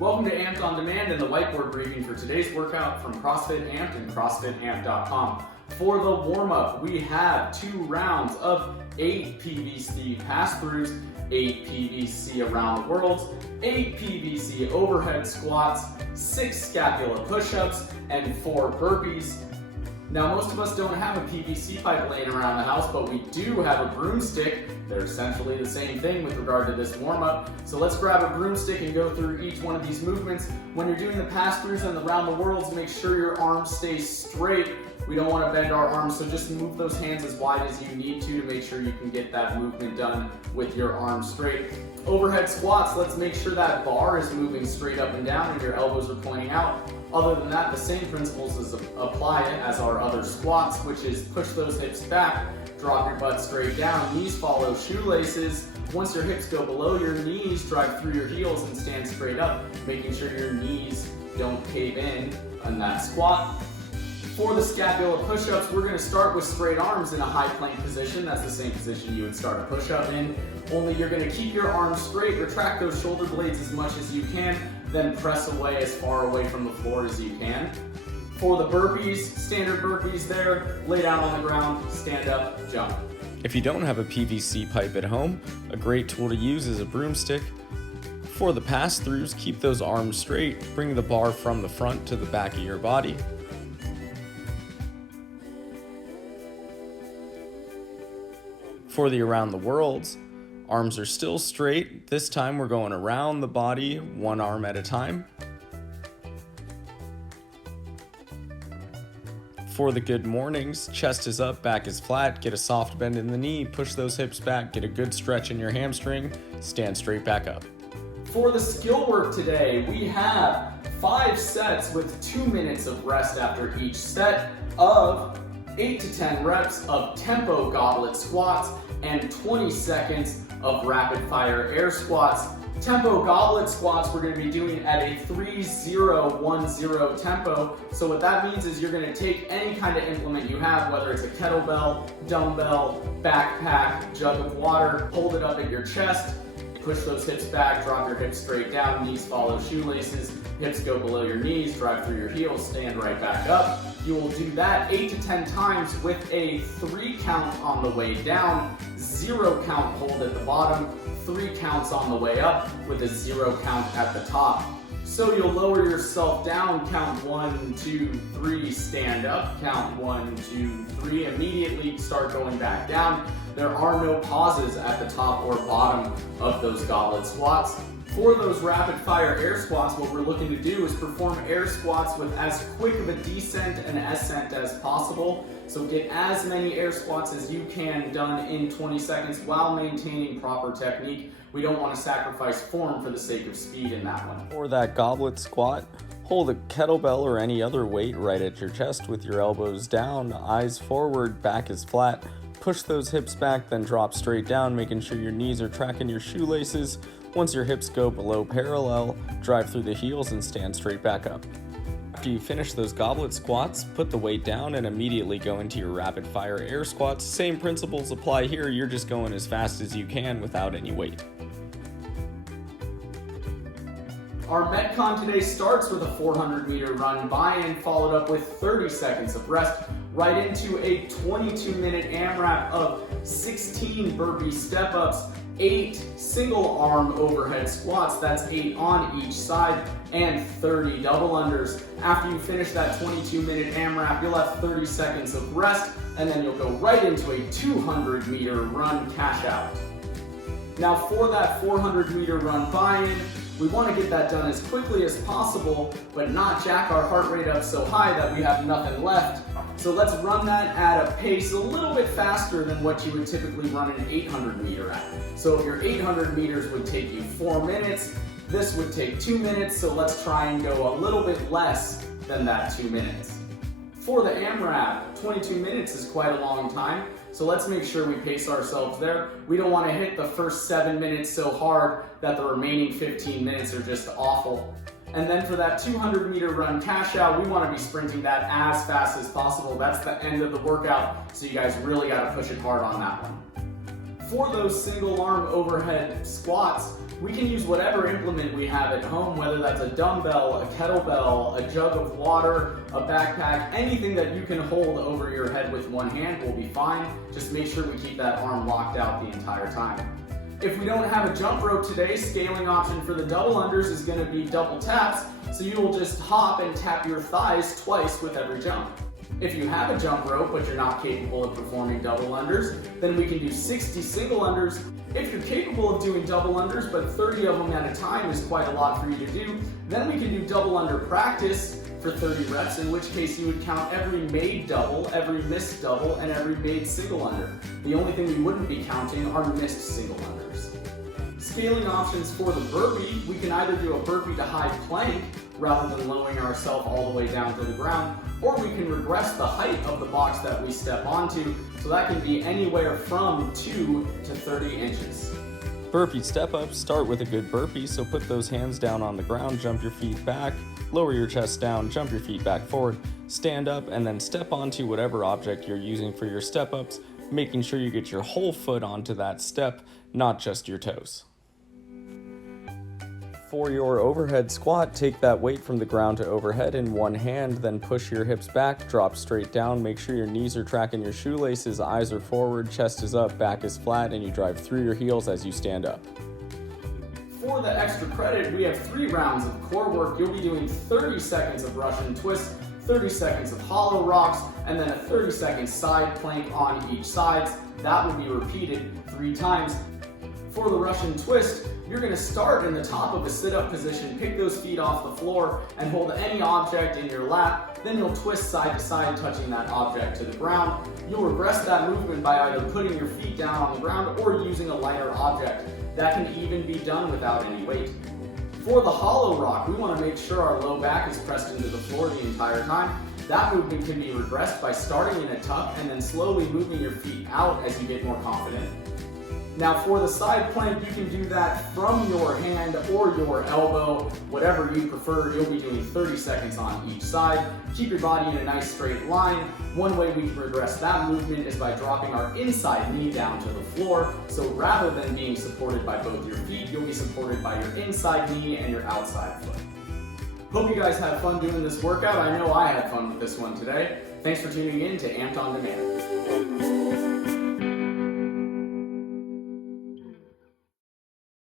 Welcome to Amped on Demand and the whiteboard briefing for today's workout from CrossFit Amped and CrossFitAmped.com. For the warm-up, we have 2 rounds of 8 PVC pass-throughs, 8 PVC around the world, 8 PVC overhead squats, 6 scapula push-ups, and 4 burpees. Now, most of us don't have a PVC pipe laying around the house, but we do have a broomstick. They're essentially the same thing with regard to this warm-up. So let's grab a broomstick and go through each one of these movements. When you're doing the pass-throughs and the round the worlds, make sure your arms stay straight. We don't want to bend our arms, so just move those hands as wide as you need to make sure you can get that movement done with your arms straight. Overhead squats, let's make sure that bar is moving straight up and down and your elbows are pointing out. Other than that, the same principles apply as our other squats, which is push those hips back, drop your butt straight down, knees follow shoelaces. Once your hips go below your knees, drive through your heels and stand straight up, making sure your knees don't cave in on that squat. For the scapula push-ups, we're going to start with straight arms in a high plank position. That's the same position you would start a push-up in, only you're going to keep your arms straight, retract those shoulder blades as much as you can, then press away as far away from the floor as you can. For the burpees, standard burpees there, lay down on the ground, stand up, jump. If you don't have a PVC pipe at home, a great tool to use is a broomstick. For the pass-throughs, keep those arms straight, bring the bar from the front to the back of your body. For the around the worlds, arms are still straight. This time we're going around the body, one arm at a time. For the good mornings, chest is up, back is flat, get a soft bend in the knee, push those hips back, get a good stretch in your hamstring, stand straight back up. For the skill work today, we have 5 sets with 2 minutes of rest after each set of 8 to 10 reps of tempo goblet squats and 20 seconds of rapid fire air squats. Tempo goblet squats we're going to be doing at a 3-0-1-0 tempo. So what that means is you're going to take any kind of implement you have, whether it's a kettlebell, dumbbell, backpack, jug of water, hold it up at your chest, push those hips back, drop your hips straight down, knees follow shoelaces, hips go below your knees, drive through your heels, stand right back up. You will do that 8 to 10 times with a 3 count on the way down, 0 count hold at the bottom, 3 counts on the way up with a 0 count at the top. So you'll lower yourself down, count 1, 2, 3, stand up, count 1, 2, 3, immediately start going back down. There are no pauses at the top or bottom of those goblet squats. For those rapid fire air squats, what we're looking to do is perform air squats with as quick of a descent and ascent as possible. So get as many air squats as you can done in 20 seconds while maintaining proper technique. We don't want to sacrifice form for the sake of speed in that one. For that goblet squat, hold a kettlebell or any other weight right at your chest with your elbows down, eyes forward, back is flat. Push those hips back, then drop straight down, making sure your knees are tracking your shoelaces. Once your hips go below parallel, drive through the heels and stand straight back up. After you finish those goblet squats, put the weight down and immediately go into your rapid fire air squats. Same principles apply here, you're just going as fast as you can without any weight. Our Metcon today starts with a 400-meter run buy-in, followed up with 30 seconds of rest, right into a 22-minute AMRAP of 16 burpee step-ups, 8 single arm overhead squats, that's 8 on each side, and 30 double unders. After you finish that 22-minute AMRAP, you'll have 30 seconds of rest, and then you'll go right into a 200-meter run cash out. Now for that 400-meter run buy-in, we want to get that done as quickly as possible, but not jack our heart rate up so high that we have nothing left. So let's run that at a pace a little bit faster than what you would typically run an 800-meter at. So if your 800 meters would take you 4 minutes, this would take 2 minutes, so let's try and go a little bit less than that 2 minutes. For the AMRAP, 22 minutes is quite a long time, so let's make sure we pace ourselves there. We don't want to hit the first 7 minutes so hard that the remaining 15 minutes are just awful. And then for that 200-meter run cash out, we want to be sprinting that as fast as possible. That's the end of the workout, so you guys really got to push it hard on that one. For those single arm overhead squats, we can use whatever implement we have at home, whether that's a dumbbell, a kettlebell, a jug of water, a backpack, anything that you can hold over your head with one hand will be fine. Just make sure we keep that arm locked out the entire time. If we don't have a jump rope today, scaling option for the double unders is going to be double taps, so you will just hop and tap your thighs twice with every jump. If you have a jump rope but you're not capable of performing double unders, then we can do 60 single unders. If you're capable of doing double unders but 30 of them at a time is quite a lot for you to do, then we can do double under practice for 30 reps, in which case you would count every made double, every missed double, and every made single under. The only thing we wouldn't be counting are missed single unders. Scaling options for the burpee, we can either do a burpee to high plank rather than lowering ourselves all the way down to the ground, or we can regress the height of the box that we step onto, so that can be anywhere from 2 to 30 inches. Burpee step-ups start with a good burpee, so put those hands down on the ground, jump your feet back, lower your chest down, jump your feet back forward, stand up, and then step onto whatever object you're using for your step-ups, making sure you get your whole foot onto that step, not just your toes. For your overhead squat, take that weight from the ground to overhead in one hand, then push your hips back, drop straight down, make sure your knees are tracking your shoelaces, eyes are forward, chest is up, back is flat, and you drive through your heels as you stand up. For the extra credit, we have 3 rounds of core work. You'll be doing 30 seconds of Russian twists, 30 seconds of hollow rocks, and then a 30-second side plank on each side. That will be repeated 3 times. For the Russian twist, you're going to start in the top of a sit-up position, pick those feet off the floor, and hold any object in your lap. Then you'll twist side to side, touching that object to the ground. You'll regress that movement by either putting your feet down on the ground or using a lighter object. That can even be done without any weight. For the hollow rock, we want to make sure our low back is pressed into the floor the entire time. That movement can be regressed by starting in a tuck and then slowly moving your feet out as you get more confident. Now for the side plank, you can do that from your hand or your elbow, whatever you prefer. You'll be doing 30 seconds on each side. Keep your body in a nice straight line. One way we can regress that movement is by dropping our inside knee down to the floor. So rather than being supported by both your feet, you'll be supported by your inside knee and your outside foot. Hope you guys had fun doing this workout. I know I had fun with this one today. Thanks for tuning in to Amped on Demand.